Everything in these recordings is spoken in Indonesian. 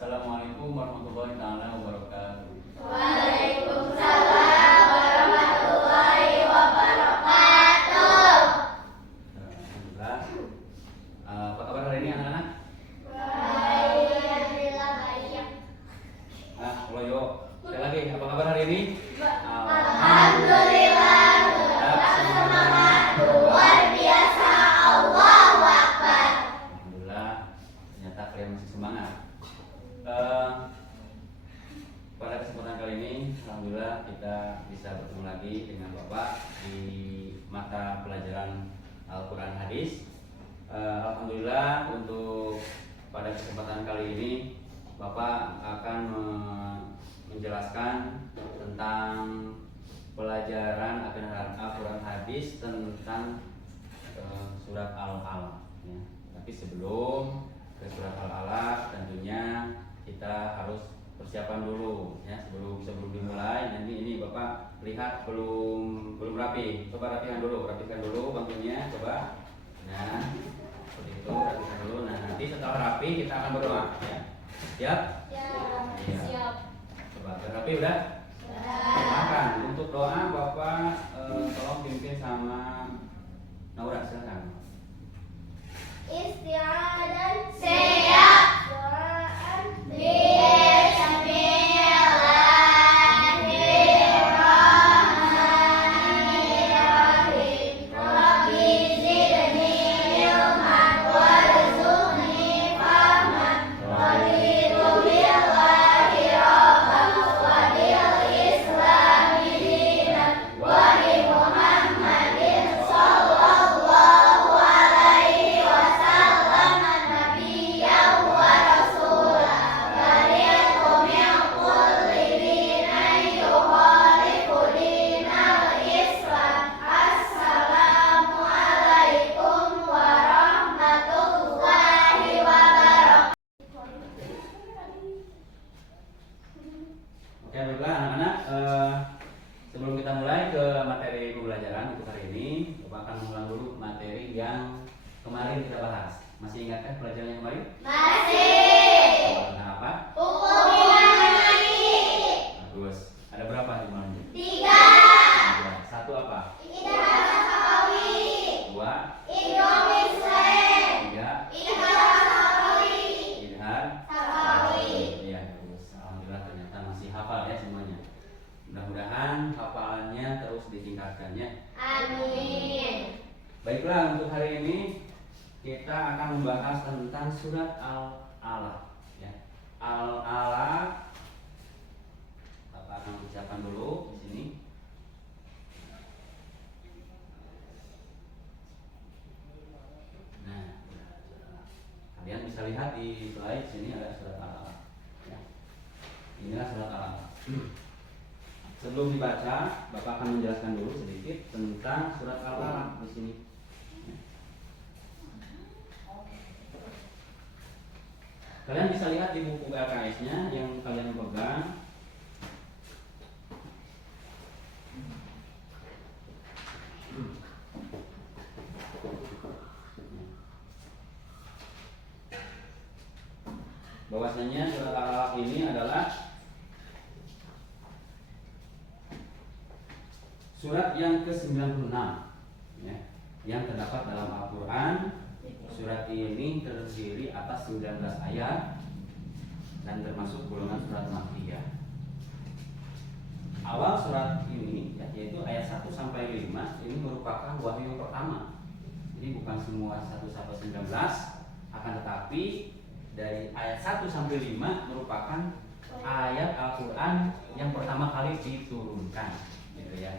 Assalamualaikum warahmatullahi taala wabarakatuh. Waalaikumsalam warahmatullahi wabarakatuh. Alhamdulillah. Apa kabar hari ini anak-anak? Baik, alhamdulillah baik. Kalau yo, sekali lagi, apa kabar hari ini? Alhamdulillah, tetap semangat, luar biasa, Allahu Akbar. Alhamdulillah, ternyata kalian masih semangat. Pada kesempatan kali ini, alhamdulillah kita bisa bertemu lagi dengan Bapak di mata pelajaran Al-Quran Hadis. Alhamdulillah untuk pada kesempatan kali ini Bapak akan menjelaskan tentang pelajaran Al-Quran Hadis tentang surat Al-Alaq. Ya. Tapi sebelum ke surat Al-Alaq tentunya kita harus persiapan dulu ya sebelum dimulai. Nanti ini Bapak lihat belum rapi, coba rapikan dulu bangkunya, coba. Nah, seperti itu rapikan dulu. Nah, nanti setelah rapi kita akan berdoa ya. Siap? Iya. Siap. Coba rapi udah? Silakan untuk doa Bapak tolong pimpin sama Naura, silakan. Istiadat siap. Doaan Bismillahirrahmanirrahim. Rabbi zidni ilman warzuqni fahman raditu billahi rabban wa bil islami dinan wa bi Muhammadin sallallahu alaihi wasallam nabiyyan wa rasulah bari'u min kulli dinin yukhalifu dinal Islam. Assalamu alaikum warahmatullahi wabarakatuh. Oke, baiklah anak-anak, sebelum kita mulai ke materi pembelajaran untuk hari ini, Bapak akan mengulang dulu materi yang kemarin kita bahas. Masih ingatkah pelajaran yang kemarin? Masih. Tentang apa? Hukum iman mani. Bagus. Ada berapa jumlahnya? 3. Satu apa? Idhar Sahawi. 2, Indomie Slang. 3, Idhar Sahawi. idhar. Sahawi. Iya, bagus. Alhamdulillah ternyata masih hafal ya semuanya. Mudah-mudahan hafalannya terus ditingkatkan ya. Amin. Baiklah, untuk hari ini kita akan membahas tentang surat Al-Alaq ya. Al-Alaq. Bapak akan persiapkan dulu di sini. Nah, kalian bisa lihat di slide sini ada surat Al-Alaq ya. Inilah surat Al-Alaq. Sebelum dibaca, Bapak akan menjelaskan dulu sedikit tentang surat Al-Alaq di sini. Kalian bisa lihat di buku LKS-nya yang kalian pegang. Bahwasanya surat Al-Alaq ini adalah surat yang ke-96 ya, yang terdapat dalam Al-Quran. Surat ini terdiri atas 19 ayat dan termasuk golongan surat Makkiyah. Awal surat ini ya, yaitu ayat 1 sampai 5 ini merupakan wahyu yang pertama. Jadi bukan semua 1 sampai 19, akan tetapi dari ayat 1 sampai 5 merupakan ayat Al-Quran yang pertama kali diturunkan gitu ya.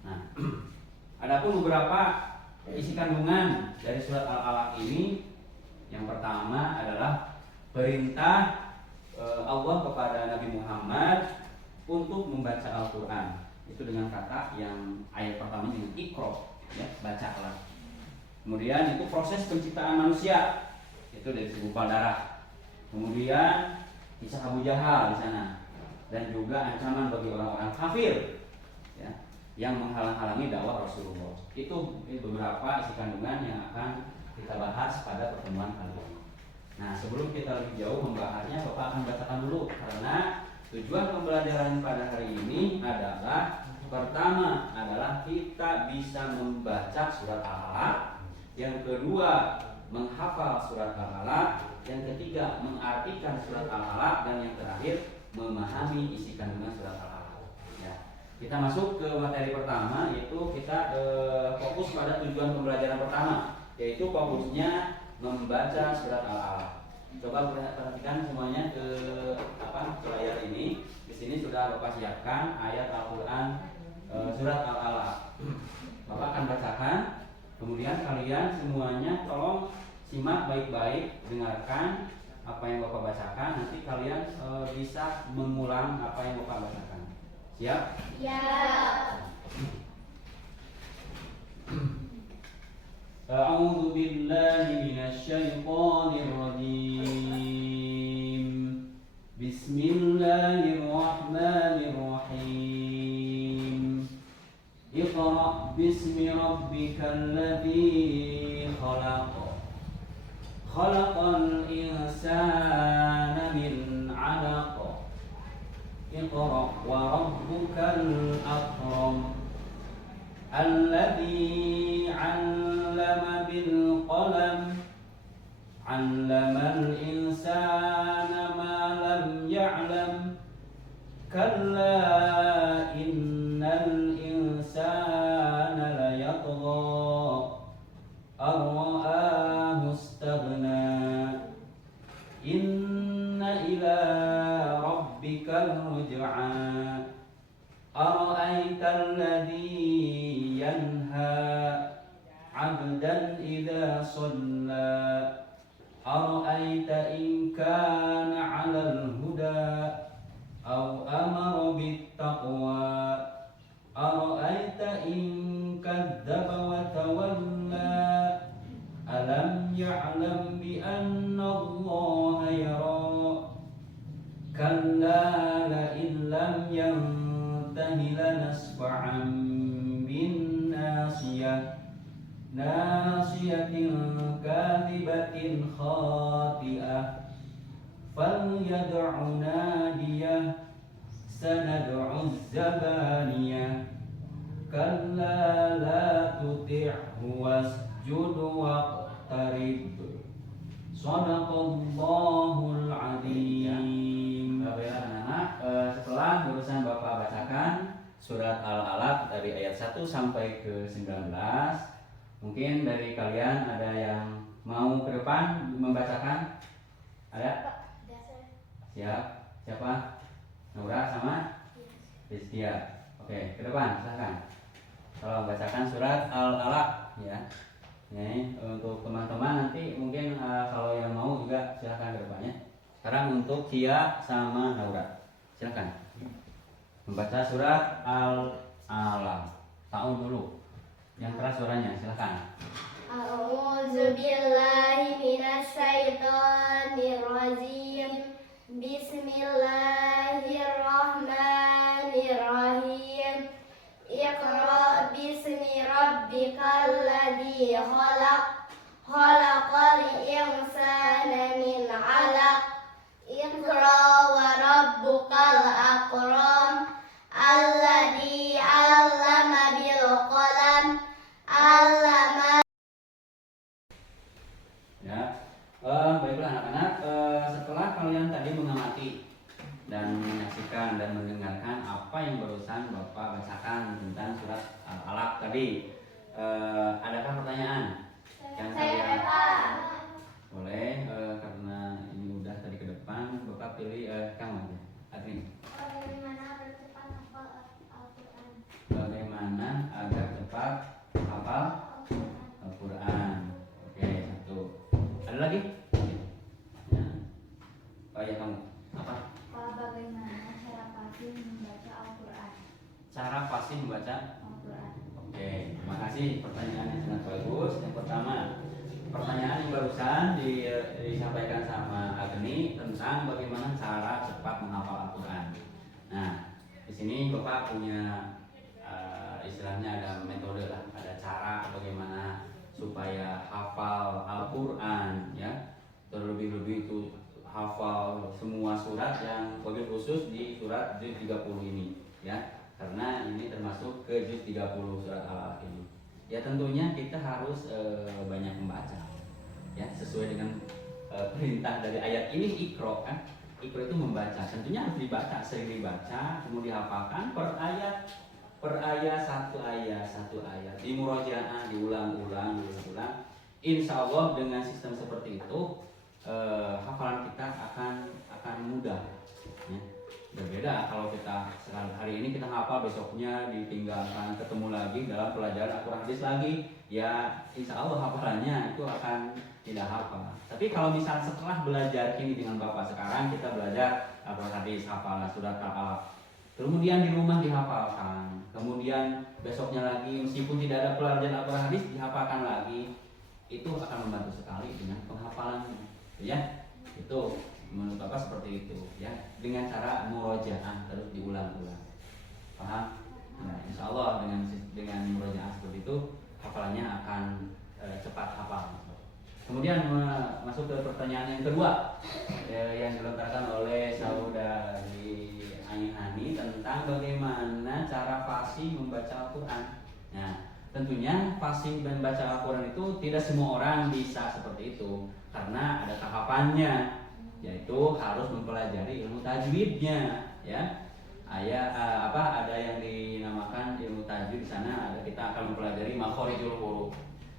Nah, adapun beberapa isi kandungan dari surat Al-Alaq ini, yang pertama adalah perintah Allah kepada Nabi Muhammad untuk membaca Al-Quran. Itu dengan kata yang ayat pertama dengan Iqra ya, bacalah. Kemudian itu proses penciptaan manusia, itu dari segumpal darah. Kemudian kisah Abu Jahal di sana, dan juga ancaman bagi orang-orang kafir ya, yang menghalang-halangi dakwah Rasulullah. Itu beberapa isi kandungan yang akan kita bahas pada pertemuan kali ini. Nah, sebelum kita lebih jauh membahasnya, Bapak akan bacakan dulu karena tujuan pembelajaran pada hari ini adalah pertama adalah kita bisa membaca surat Al-Alaq, yang kedua menghafal surat Al-Alaq, yang ketiga mengartikan surat Al-Alaq, dan yang terakhir memahami isi kandungan surat Al-Alaq. Ya. Kita masuk ke materi pertama, yaitu kita fokus pada tujuan pembelajaran pertama, yaitu fokusnya membaca surat Al-Alaq. Coba perhatikan semuanya ke layar ini. Di sini sudah Bapak siapkan ayat Al-Qur'an surat Al-Alaq. Bapak akan bacakan, kemudian kalian semuanya tolong simak baik-baik, dengarkan apa yang Bapak bacakan. Nanti kalian bisa mengulang apa yang Bapak bacakan. Siap? Ya. A'udzu billahi minasyaitonir rajim. Bismillahirrahmanirrahim. Iqra' bismi rabbikal ladzi khalaq. Khalaqal insana min 'alaq. Iqra' wa rabbukal akram. Alladzi 'allama bil qalam. 'Allamal insana ma lam ya'lam. Kalla innal insana layatgha ar-ra'ahu istaghna. Inna ila rabbikal ruj'a. Ara'aital ladzi yanha 'abdan idza shalla. Ara'aita in kana 'alal huda aw amara bit taqwa. Ara'aita in kadzdzaba wa tawalla. Alam ya'lam bi anna Allaha yara. Kalla la in lam yantahi lanasfa'an bin nasiyah. Nasiyatin kadhibatin khati'ah. Falyad'u nadiyah. Sanad'u zabaniyah. Kalla la tuti'hu wasjud waqtarib. Shadaqallahul adzim. Baiklah anak-anak, setelah barusan Bapak bacakan surat Al-Alaq dari ayat 1 sampai ke 19, mungkin dari kalian ada yang mau ke depan membacakan? Ada? Siap. Siapa? Naura sama Rizkia. Oke, ke depan silahkan. Tolong bacakan surat Al-Alaq ya. Ini untuk teman-teman nanti mungkin kalau yang mau juga silahkan ke depannya. Sekarang untuk Cia sama Naura, silahkan membaca surat Al-Alaq. Tahun dulu, yang keras suaranya, silahkan. A'udzu billahi minasyaitonir rajim. Bismillahirrahmanirrahim. Iqra' bismi rabbikal ladzi khalaq. Khalaqal insana min 'alaq. Iqra' wa rabbukal akram. Alladzi 'allama bil qalam. 'allama. Ya, baiklah anak-anak, setelah kalian tadi mengamati dan menyaksikan dan mendengarkan apa yang barusan Bapak bacakan tentang surat Al-Alaq tadi, adakah pertanyaan yang kalian? Boleh, karena ini udah tadi ke depan, Bapak pilih Kang aja, Adri. Bagaimana agar cepat hafal Al-Quran? Bagaimana agar cepat hafal Al-Quran? Oke, satu. Ada lagi? Ya. Oh ya kamu. Apa? Bagaimana cara pasti membaca Al-Quran? Cara pasti membaca Al-Quran. Oke, terima kasih, pertanyaan yang sangat bagus. Yang pertama, pertanyaan yang barusan disampaikan sama Agni tentang bagaimana cara cepat menghafal Al-Quran. Nah, di sini Bapak punya istilahnya ada metode lah, ada cara bagaimana supaya hafal Al-Quran ya. Terlebih berlebih-lebih itu hafal semua surat yang wabil khusus di surat juz 30 ini ya. Karena ini termasuk ke juz 30 surat Al-Alaq ini. Ya tentunya kita harus banyak membaca ya sesuai dengan perintah dari ayat ini Iqra kan. Iqra itu membaca, tentunya harus dibaca, sering dibaca, kemudian dihafalkan per ayat satu ayat, di murojaah diulang-ulang. Insya Allah dengan sistem seperti itu hafalan kita akan mudah. Ya. Berbeda kalau kita sekarang hari ini kita hafal, besoknya ditinggalkan, ketemu lagi dalam pelajaran Al-Quran hadis lagi, ya insya Allah hafalannya itu akan tidak hafal. Tapi kalau misalnya setelah belajar ini dengan Bapak sekarang kita belajar Al-Quran hadis, hafal surat Al-Alaq, kemudian di rumah dihafalkan, kemudian besoknya lagi meskipun tidak ada pelajaran Al-Quran hadis dihafalkan lagi, itu akan membantu sekali dengan penghafalannya, ya. Itu menurut Bapak seperti itu, ya, dengan cara murojaah terus diulang-ulang, paham? Nah, insya Allah dengan murojaah seperti itu hafalannya akan cepat hafal. Kemudian masuk ke pertanyaan yang kedua yang dilontarkan oleh saudari Ainhani tentang bagaimana cara fasih membaca Al-Quran. Nah, tentunya fasih membaca Al-Quran itu tidak semua orang bisa seperti itu karena ada tahapannya, yaitu harus mempelajari ilmu tajwidnya, ya. Ada yang dinamakan ilmu tajwid. Di sana kita akan mempelajari makhorijul huruf,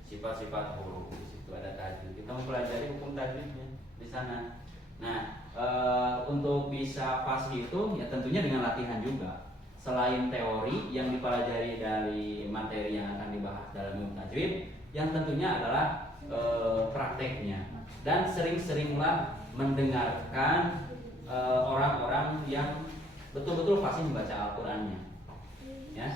sifat-sifat huruf. Di situ ada tajwid. Kita mempelajari hukum tajwidnya di sana. Nah, untuk bisa fasih itu ya tentunya dengan latihan juga. Selain teori yang dipelajari dari materi yang akan dibahas dalam ilmu tajwid, yang tentunya adalah prakteknya. Dan sering-seringlah mendengarkan orang-orang yang betul-betul fasih membaca Al-Qurannya, ya.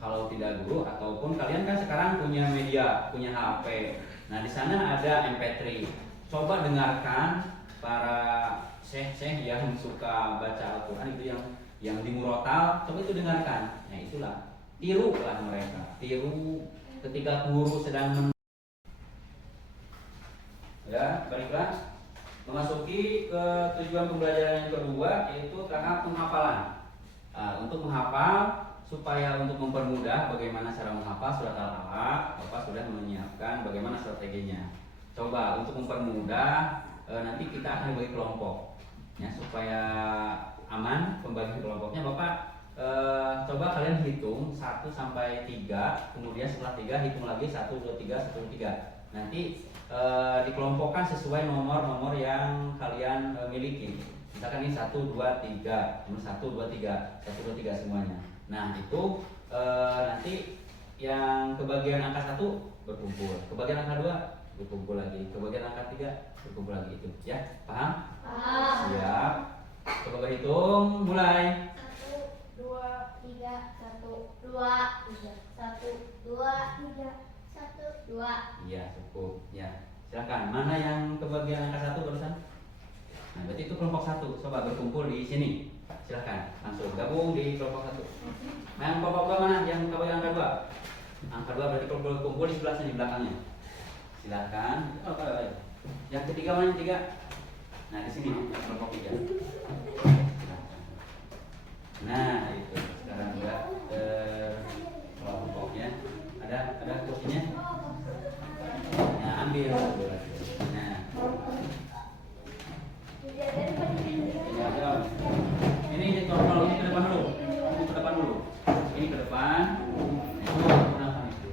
Kalau tidak guru ataupun kalian kan sekarang punya media, punya HP. Nah di sana ada MP3. Coba dengarkan para syekh-syekh yang suka baca Al-Quran itu yang di murotal, coba itu dengarkan. Nah itulah tirulah mereka, tiru ketika guru sedang ya. Baiklah. Memasuki ke tujuan pembelajaran yang kedua, yaitu tahap penghafalan. Untuk menghafal, supaya untuk mempermudah bagaimana cara menghafal surat Al-Alaq, Bapak sudah menyiapkan bagaimana strateginya. Coba untuk mempermudah, nanti kita akan bagi kelompok, ya, supaya aman pembagian kelompoknya. Bapak coba kalian hitung 1 sampai 3, kemudian setelah 3 hitung lagi 1, 2, 3, 1, 2, 3. Nanti dikelompokkan sesuai nomor-nomor yang kalian miliki. Misalkan ini 1, 2, 3, nomor 1, 2, 3, 1, 2, 3 semuanya. Nah itu nanti yang kebagian angka 1 berkumpul, kebagian angka 2 berkumpul lagi, kebagian angka 3 berkumpul lagi, itu ya, paham? Paham. Siap. Coba berhitung, mulai. 1, 2, 3, 1, 2, 3, 1, 2, 3, 1, 2. Iya, cukup. Ya, silakan. Mana yang kebagian angka 1 barusan? Nah, berarti itu kelompok 1. Coba berkumpul di sini. Silakan, langsung gabung di kelompok 1. Nah, yang kelompok 2 mana? Yang kebagian angka 2. Angka 2 berarti berkumpul di sebelah sini, belakangnya. Silakan. Yang ketiga mana? Yang 3? Nah, di sini kelompok 3. Silakan. Nah, itu. Sekarang juga kelompoknya. Ada kursinya? Nah, ambil. Nah. Ini kalau ini ke depan dulu. Ini ke depan dulu. Ini ke depan. Itu kenapa itu?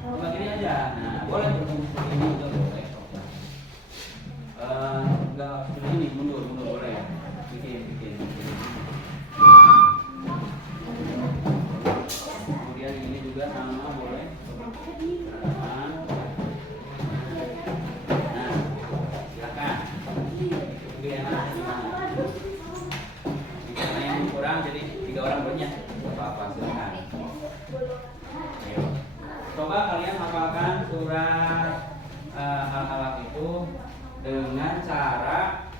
Coba gini aja. Nah, boleh bertemu seperti ini juga boleh. Enggak seperti ini, mundur boleh. Bikin. Kemudian ini juga sama boleh. Nah, silakan. Lebih enak gimana? Karena yang kurang jadi 3 orang banyak. Apa-apa silakan. Ayo. Coba kalian hafalkan surat Al-Alaq itu dengan cara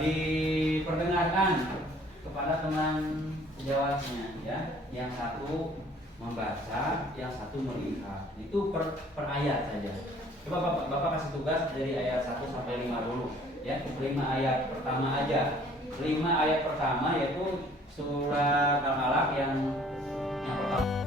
diperdengarkan kepada teman sejawatnya, ya. Yang satu membaca, yang satu melihat. Itu per ayat saja. Coba Bapak kasih tugas dari ayat 1 sampai 5 dulu ya. 5 ayat pertama aja. 5 ayat pertama yaitu surat Al-Alaq yang pertama.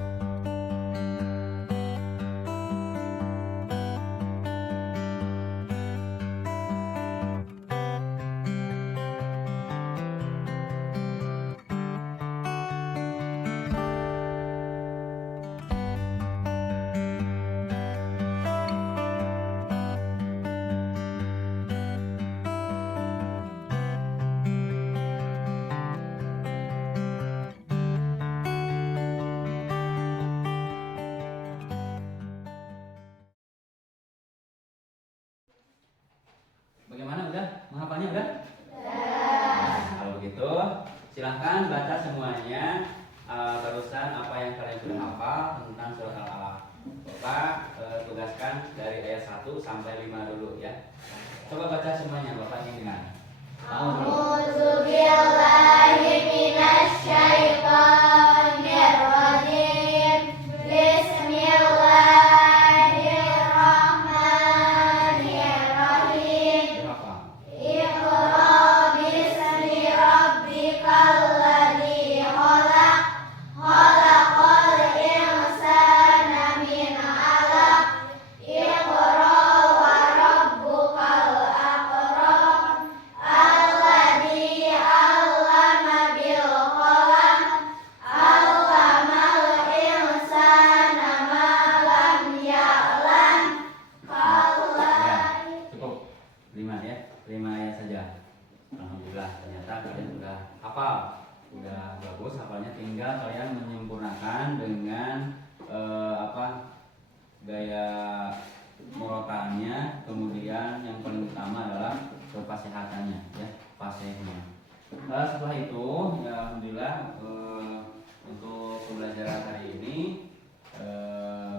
Bagaimana, udah? Menghafalnya udah? Kalau begitu, silahkan baca semuanya barusan apa yang kalian sudah hafal tentang surat Al-Alaq. Bapak tugaskan dari ayat 1 sampai 5 dulu ya. Coba baca semuanya, Bapak ingin dengar. A'udzu billahi minasy syaithanir rajim. Bismillahirrahmanirrahim. Berapa? Iqra bismi rabbikal ladzi khalaq. Khalaqal insana min 'alaq. Iqra wa rabbukal akram. Alladzi 'allama bil qalam. 'Allamal insana ma lam ya'lam. Ya, cukup 5 ya, 5 ayat saja. Alhamdulillah, ternyata kalian sudah hafal, sudah bagus hafalnya. Tinggal kalian menyempurnakan dengan gaya murotalnya. Kemudian yang paling utama adalah kefasihatannya, ya, fasihnya. Setelah itu, ya alhamdulillah untuk pembelajaran hari ini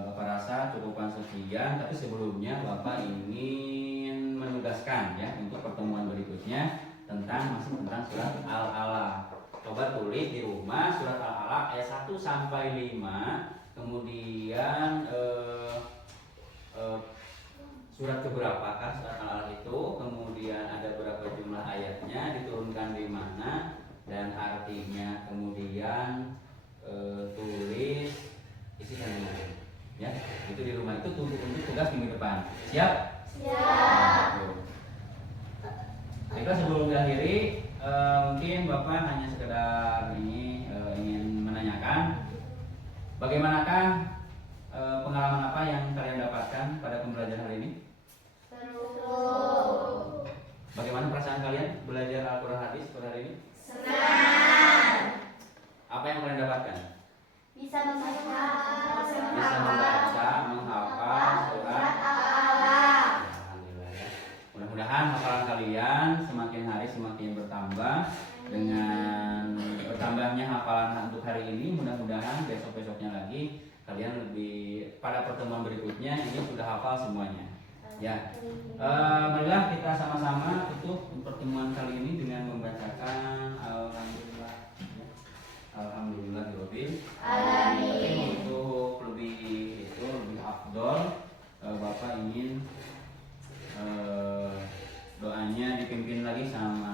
Bapak rasa cukupkan sekian, tapi sebelumnya Bapak ingin menugaskan ya untuk pertemuan berikutnya masih tentang surat Al-Alaq. Coba tulis di rumah surat Al-Alaq ayat 1 sampai 5, kemudian surat keberapakah surat Al-Alaq itu, kemudian ada berapa jumlah ayatnya, diturunkan di mana, dan artinya, kemudian tulis isi kandungan ya. Itu di rumah, itu untuk tugas minggu depan. Siap? Siap. Baiklah, sebelum diakhiri mungkin Bapak hanya sekedar ingin menanyakan bagaimanakah pengalaman apa yang kalian dapatkan pada pembelajaran hari ini? Seru. Bagaimana perasaan kalian belajar Al-Quran hadis pada hari ini? Senang. Apa yang kalian dapatkan? Bisa membaca. Bisa membaca, menghafal surat Al-Alaq. Alhamdulillah ya. Mudah-mudahan hafalan kalian semakin hari semakin bertambah. Dengan bertambahnya hafalan untuk hari ini, mudah-mudahan besok-besoknya lagi kalian lebih, pada pertemuan berikutnya ini sudah hafal semuanya. Ya, marilah kita sama-sama tutup pertemuan kali ini dengan membacakan Alhamdulillah. Alhamdulillahirabbil alamin. Untuk lebih afdol, Bapak ingin doanya dipimpin lagi sama